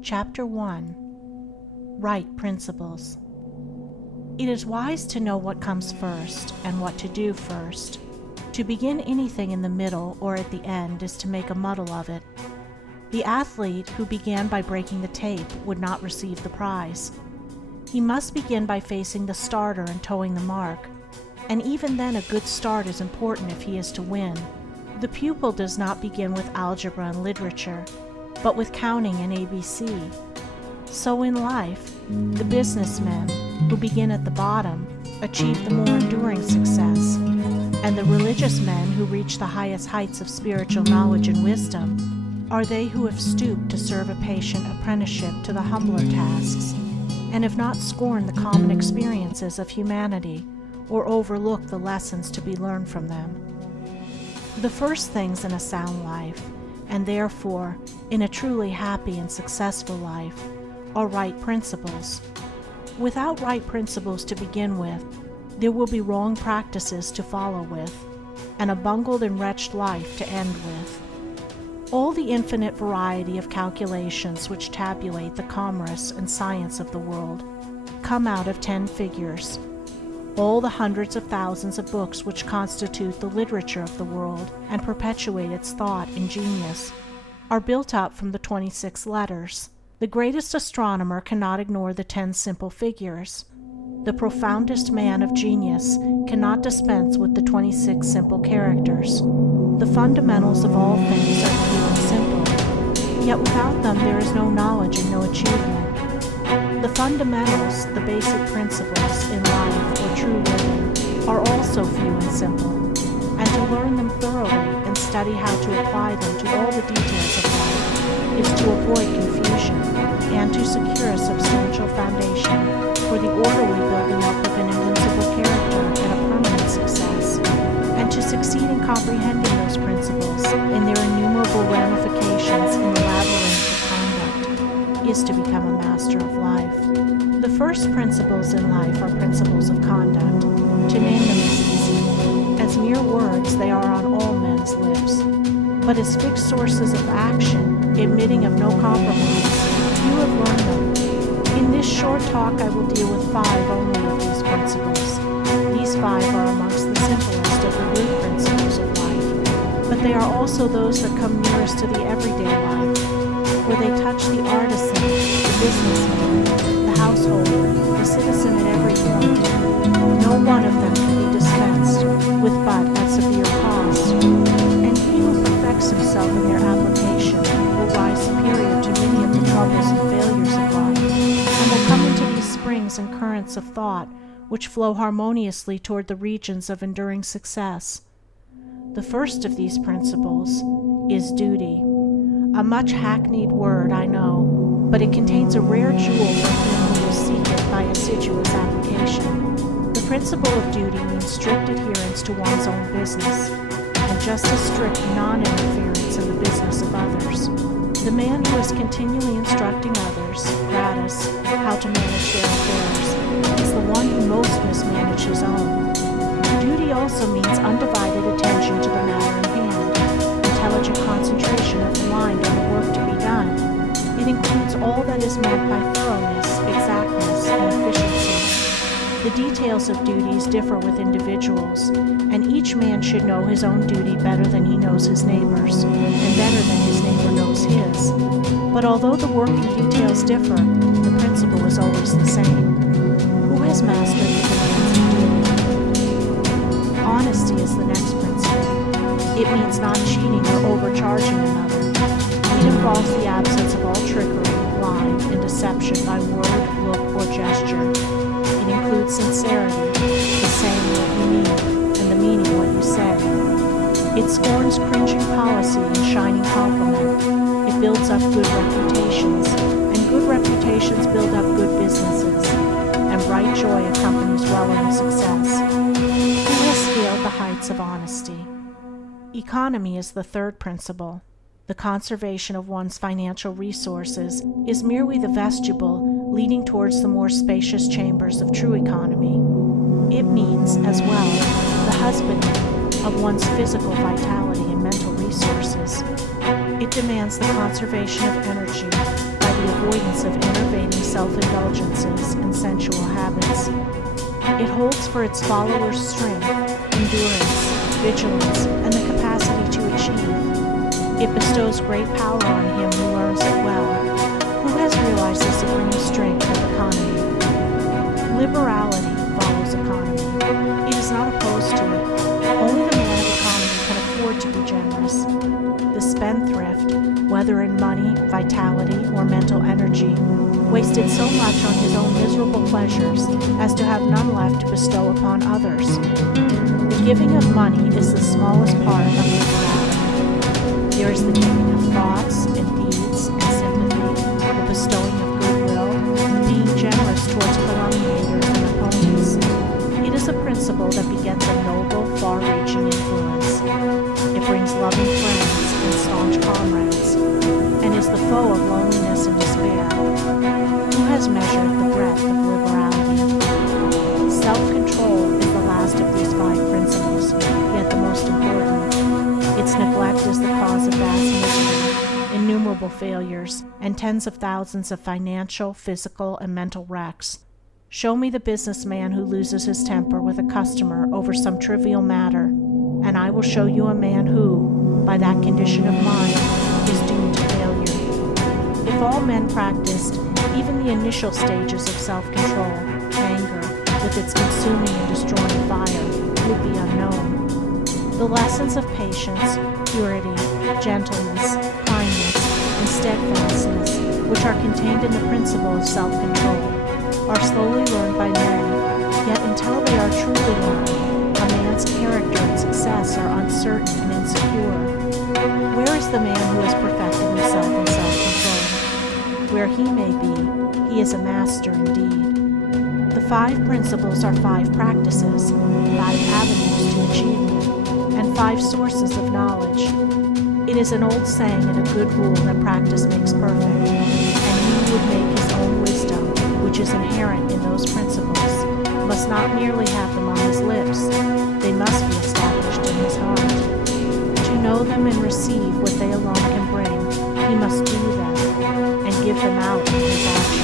Chapter 1. Right Principles. It is wise to know what comes first and what to do first. To begin anything in the middle or at the end is to make a muddle of it. The athlete who began by breaking the tape would not receive the prize. He must begin by facing the starter and towing the mark, and even then a good start is important if he is to win. The pupil does not begin with algebra and literature, but with counting and ABC. So in life, the businessmen who begin at the bottom achieve the more enduring success, and the religious men who reach the highest heights of spiritual knowledge and wisdom are they who have stooped to serve a patient apprenticeship to the humbler tasks, and have not scorned the common experiences of humanity or overlooked the lessons to be learned from them. The first things in a sound life, and therefore in a truly happy and successful life, are right principles. Without right principles to begin with, there will be wrong practices to follow with, and a bungled and wretched life to end with. All the infinite variety of calculations which tabulate the commerce and science of the world come out of 10 figures. All the hundreds of thousands of books which constitute the literature of the world and perpetuate its thought and genius are built up from the 26 letters. The greatest astronomer cannot ignore the 10 simple figures. The profoundest man of genius cannot dispense with the 26 simple characters. The fundamentals of all things are few and simple, yet without them there is no knowledge and no achievement. The fundamentals, the basic principles in life or true living, are also few and simple, and to learn them thoroughly and study how to apply them to all the details of life is to avoid confusion and to secure a substantial foundation for the orderly building up of an invincible character and a permanent success, and to succeed in comprehending those principles in their innumerable ramifications in the labyrinth of conduct is to become a master of life. The first principles in life are principles of conduct. To name them is easy. As mere words, they are on all men's lips. But as fixed sources of action, admitting of no compromise, few have learned them. In this short talk, I will deal with 5 only of these principles. These 5 are amongst the simplest of the root principles of life, but they are also those that come nearest to the everyday life, where they touch the artisan, the businessman, the householder, the citizen at every point. No one of them can be dispensed with but at severe cost, and he who perfects himself in their application will rise superior to many of the troubles and failures of life, and will come into these springs and currents of thought which flow harmoniously toward the regions of enduring success. The first of these principles is duty. A much hackneyed word, I know, but it contains a rare jewel for him who will seek it by assiduous application. The principle of duty means strict adherence to one's own business, and just as strict non-interference in the business of others. The man who is continually instructing others, gratis, how to manage their affairs, is the one who most mismanages his own. Duty also means undivided attention to the matter in hand, intelligent concentration of the mind on the work to be done. It includes all that is meant by thoroughness, exactness, and efficiency. The details of duties differ with individuals, and each man should know his own duty better than he knows his neighbor's, and better than his neighbor knows his. But although the working details differ, the principle is always the same. Who has mastered the demands of duty? Honesty is the next principle. It means not cheating or overcharging another. It involves the absence of all trickery, lying, and deception by word, look, or gesture. It includes sincerity, the saying what you mean, and the meaning what you say. It scorns cringing policy and shining compliment. It builds up good reputations, and good reputations build up good businesses, and bright joy accompanies well-earned success. Who has scaled the heights of honesty? Economy is the third principle. The conservation of one's financial resources is merely the vestibule leading towards the more spacious chambers of true economy. It means, as well, the husbanding of one's physical vitality and mental resources. It demands the conservation of energy by the avoidance of enervating self-indulgences and sensual habits. It holds for its followers strength, endurance, vigilance, and the capacity to achieve. It bestows great power on him who learns it well, who has realized the supreme strength of economy. Liberality follows economy. It is not opposed to it. Only the man of economy can afford to be generous. The spendthrift, whether in money, vitality, or mental energy, wasted so much on his own miserable pleasures as to have none left to bestow upon others. The giving of money is the smallest part of liberality. There is the giving of thoughts and deeds and sympathy, the bestowing of goodwill, and being generous towards calumniators and opponents. It is a principle that begets a noble, far-reaching influence. It brings loving friends and staunch comrades, and is the foe of loneliness and despair. Who has measured the breadth of liberality? Self-control is the last of these 5 principles, yet the most important. Its neglect is the cause of vast misery, innumerable failures, and tens of thousands of financial, physical, and mental wrecks. Show me the businessman who loses his temper with a customer over some trivial matter, and I will show you a man who, by that condition of mind, is doomed to failure. If all men practiced even the initial stages of self-control, anger, with its consuming and destroying fire, would be unknown. The lessons of patience, purity, gentleness, kindness, and steadfastness, which are contained in the principle of self-control, are slowly learned by men, yet until they are truly learned, a man's character and success are uncertain and insecure. Where is the man who has perfected himself in self-control? Where he may be, he is a master indeed. The 5 principles are 5 practices, 5 avenues to achievement, and 5 sources of knowledge. It is an old saying and a good rule that practice makes perfect, and he would make his own wisdom, which is inherent in those principles, must not merely have them on his lips, they must be established in his heart. To know them and receive what they alone can bring, he must do them, and give them out in his actions.